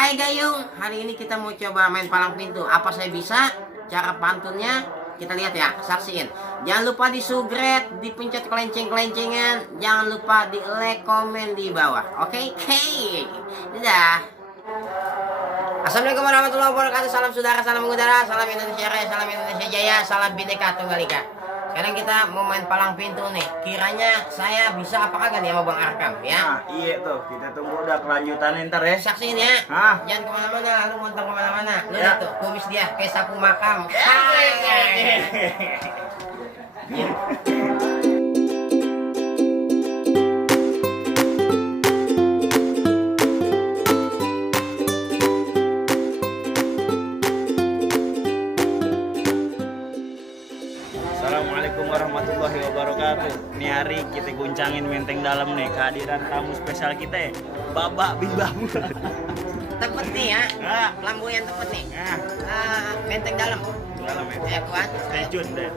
Hai Gayung, hari ini kita mau coba main palang pintu. Apa saya bisa? Cara pantunnya kita lihat ya, saksiin. Jangan lupa di subscribe, dipencet kelenceng-kelencengan. Jangan lupa di like, komen di bawah. Oke? Hey, dadah. Assalamualaikum warahmatullahi wabarakatuh. Salam saudara, salam mengudara, salam Indonesia Raya, salam Indonesia Jaya, salam Bhinneka Tunggal Ika. Sekarang kita mau main palang pintu nih. Kiranya saya bisa apa kagak nih sama Bang Arkam ya? Nah, iya tuh, kita tunggu udah kelanjutannya ntar ya. Saksiin ya. Hah? Jangan kemana-mana, lu montor kemana-mana. Lu Ya. lihat tuh, kumis dia kayak sapu makam. Hai. Assalamualaikum warahmatullahi wabarakatuh. Ini hari kita guncangin menteng dalam nih, kehadiran tamu spesial kita ya, Babak Bibamu. Tepet nih ya. Nah, Lambuyan tepet nih. nah, Benteng dalam. dalam ya. Ya kuat. Stay tune deh.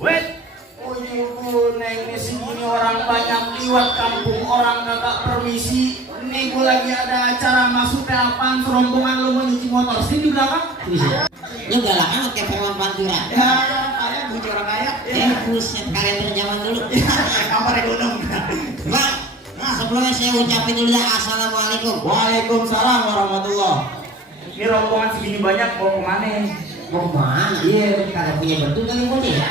Wait. Neng segini orang banyak liwat kampung orang kagak permisi. Nih gue lagi ada acara maksudnya apaan serombongan lu menyuci motor sini di belakang? Lu galak amat kayak preman pantura. Ya, kaya bujuk orang kaya. Buset, kalian zaman dulu. Kamar gunung. Bang, sebelumnya saya ucapin dulu dah assalamualaikum. Waalaikumsalam warahmatullah. Ini rombongan segini banyak mau kemana? Mau kemana? Iya. Kagak punya bentuk kali bocah ya.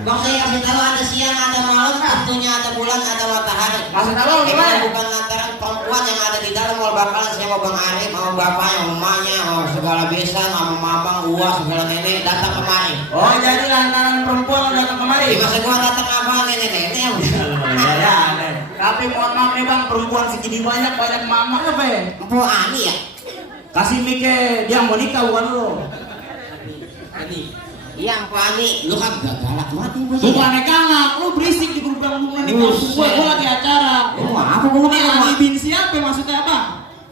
Bang, saya kasih tahu ada siang, ada malam, tentunya ada bulan, ada matahari. Masih tahu gimana? Bukan lantaran perempuan yang ada di dalam mau bakalan saya mau Bang Arif, sama bapaknya, mamanya, sama segala besan, sama mamang, uas, segala nenek datang kemari. Oh, jadi lantaran perempuan lo datang kemari? Masa gua datang apa nenek-nenek? Ya, aneh. Tapi mohon maaf nih bang, perempuan segini banyak mama apa ya? Empu Ani ya? Kasih Mike dia mau nikah bukan lo? Iya, Empu Ani. Lu kan gak galak mati gua. Bukan anak, lu berisik di grup yang mau nikah. Gua lagi acara. Oh, apa gua Ini nikah? Ani bin siapa maksudnya apa?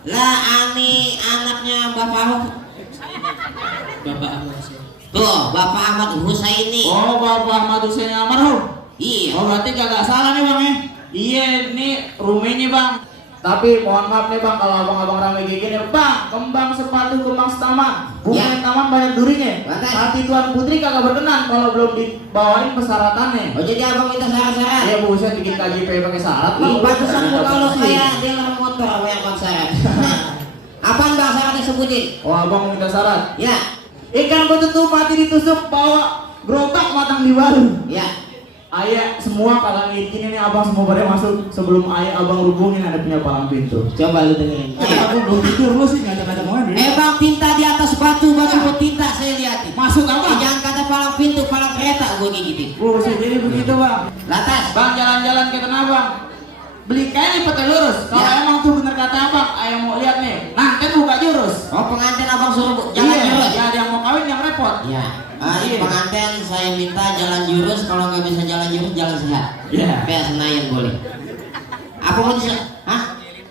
Lah, Ani anaknya Bapak Ahmad. Bapak Ahmad. Tuh, Bapak Ahmad Husaini. Oh, Bapak Ahmad Husaini almarhum. Iya. Oh, berarti kagak salah nih bang ya? Iya, ini rumahnya bang. Tapi mohon maaf nih bang, kalau abang-abang ramai kayak gini, bang, kembang sepatu, kembang setaman, bunga taman banyak durinya. Lantas? Hati Tuan Putri kagak berkenan kalau belum dibawain persyaratannya. Oh, jadi abang minta syarat-syarat? Iya buset bikin KJP pakai syarat. Ih, pantesan gua kalau kayak dealer motor apa yang syarat. Apaan bang syaratnya sebutin? Oh abang minta syarat. Ya, Ikan betutu mati ditusuk, bawa gerobak matang di baru. ya. Ayah semua kalau ngizinin nih abang semua pada masuk sebelum ayah abang hubungin ada punya palang pintu. Coba lu dengerin. Aku belum tidur lu sih ngajak-ngajak orang. Bang, tinta di atas batu tinta saya liatin. Masuk apa? Jangan kata palang pintu, palang kereta gua gigitin. Buset jadi begitu bang. Lantas, Bang jalan-jalan ke tanah bang. Beli kain pakai lurus. Kalau Ya. emang tuh bener kata abang, ayah mau lihat nih. Nah kan buka jurus. oh pengantin abang suruh jalan Iya, jurus. ya yang mau kawin yang repot. Ya. Iya. Pengantin saya minta jalan jurus, kalau nggak bisa jalan jurus jalan sehat. Iya. Kayak Senayan boleh. Apa mau bisa? Hah?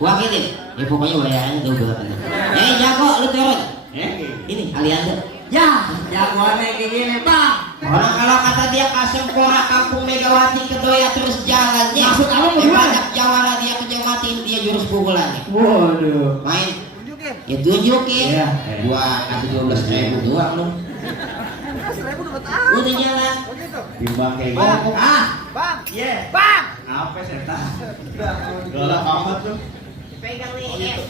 Wakilin? Ya pokoknya bayarannya tuh buat. Jago, lu turun. Ini Alianza. Ya, jagoannya kayak gini bang. Orang kalau kata dia kasih pora kampung Megawati ke doya terus jalannya. Maksud abang bagaimana? Banyak jawara dia ke Jawati dia jurus pukulannya. Waduh. Main. Ya tunjukin. Iya. Gua kasih 12.000 doang lu. 12.000 dapat apa? Udah jalan. Oh gitu. Timbang kayak Bang. gitu. Bang. Iya. Bang. Apa setan? Galak amat tuh. Pegang nih.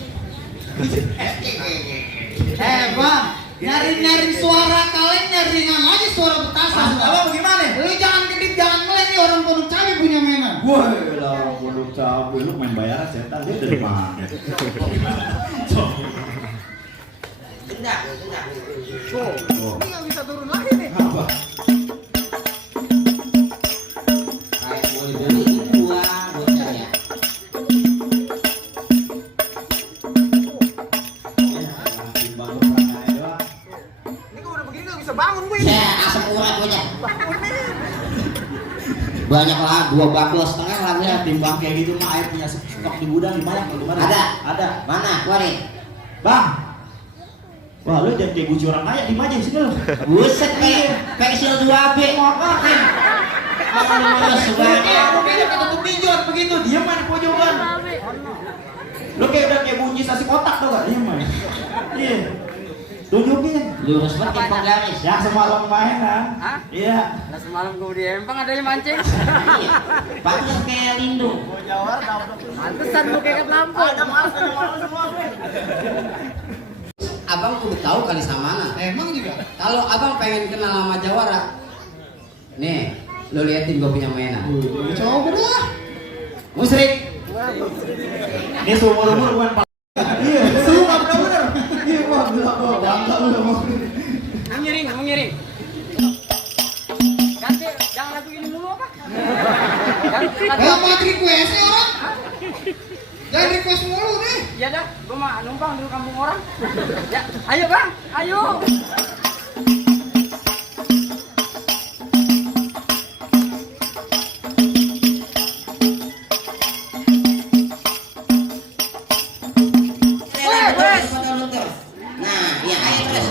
Bang, nyari suara kalian nyari aja suara petasan. Abang bagaimana? Lu jangan kedip, jangan mulai nih orang pondok cabe punya mainan. Wah, lah orang pondok cabe lu main bayaran setan dia dari mana? Bendak. Ini nggak bisa turun lagi nih. Apa? Kayak boleh beli uang bocahnya. Timbang perangannya doang. Ini kok udah begini nggak bisa bangun gue ini. Ya, asam urat bocah. Bangun nih. Banyak lah, 2,5 lah ya. Timbang kayak gitu mah air punya stok di gudang di banyak kalau kemarin. Ada. Ada. Mana? Keluarin. Bang. Wah, lu jangan kayak bucu orang kaya di aja sini lu. Buset kayak sil 2B. Ngapain? Terus banyak. Mungkin ketutup pinjot begitu, dia main pojokan. Lu kayak udah kayak bunyi stasi kotak tuh gak? Dia main. Iya. Tunjukin. Lurus banget kayak penggaris. Ya semalam mainan. Hah? Iya. Nah semalam gue di Empang adanya mancing. Iya. Pantas kayak lindung. Pantesan gue kayak Lampung. Abang tuh tahu kali sama mana. Emang juga. Kalau abang pengen kenal sama Jawara, nih, lo liatin gue punya mainan. Coba dah. Musrik. Ini seumur-umur bukan iya, seumur bener. Iya, wah gila kok. Bangga lu sama. Mengiring. Ganti, jangan lagu ini mulu apa? Kalau mau request ya orang. Jangan request mulu deh. Ya dah, gue mah numpang dulu kampung orang. Ya, ayo bang, ayo. Nah, iya ayo terus.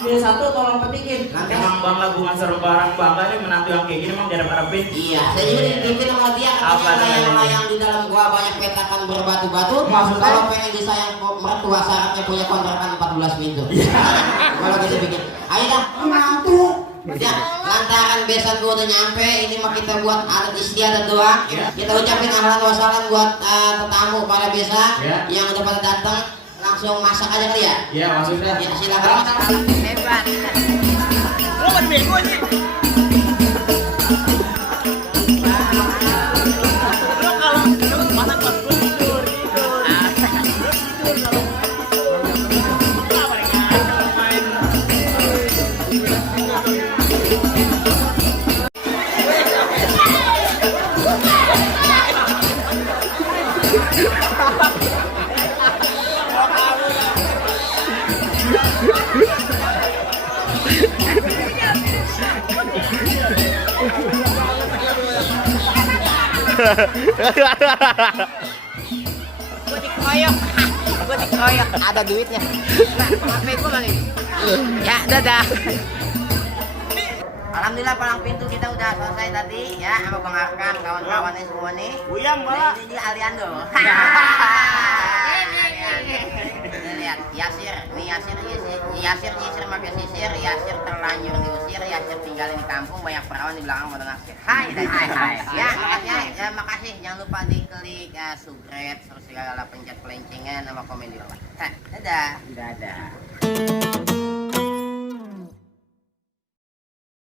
Ini satu tolong petikin. Nanti. Emang bangga bunga serem barang bangga nih menantu yang kayak gini emang diharap-harapin. Iya, saya juga dititipin sama dia Apa katanya namanya? layang-layang di dalam gua banyak petakan berbatu-batu. Maksudnya? Kalau pengen disayang mertua syaratnya punya kontrakan 14 pintu. Kalau gitu bikin. Ayo dah, Menantu. ya, lantaran besan gua udah nyampe, ini mah kita buat adat istiadat doang. Ya. Kita ucapin ahlan wa sahlan buat tetamu para besan Ya. yang udah pada datang. Langsung masak aja kali ya. Iya maksudnya. Ya silakan Mas. Hebat. Lo kan bego aja. Lo kalau masak pas gue tidur. Gue dikeroyok, ada duitnya. HP gue lagi. Ya, dadah. Alhamdulillah palang pintu kita udah selesai tadi ya sama Bang Arkan kawan-kawannya semua nih. Buyang malah. Ini Aliando. Ini lihat Yasir, nih Yasir nyisir pakai sisir, Yasir terlanjur diusir, Yasir tinggalin di kampung banyak perawan di belakang pada naksir. Hai. Ya, makasih. Jangan lupa diklik subscribe terus segala pencet pelencingan sama komen di bawah. Dadah.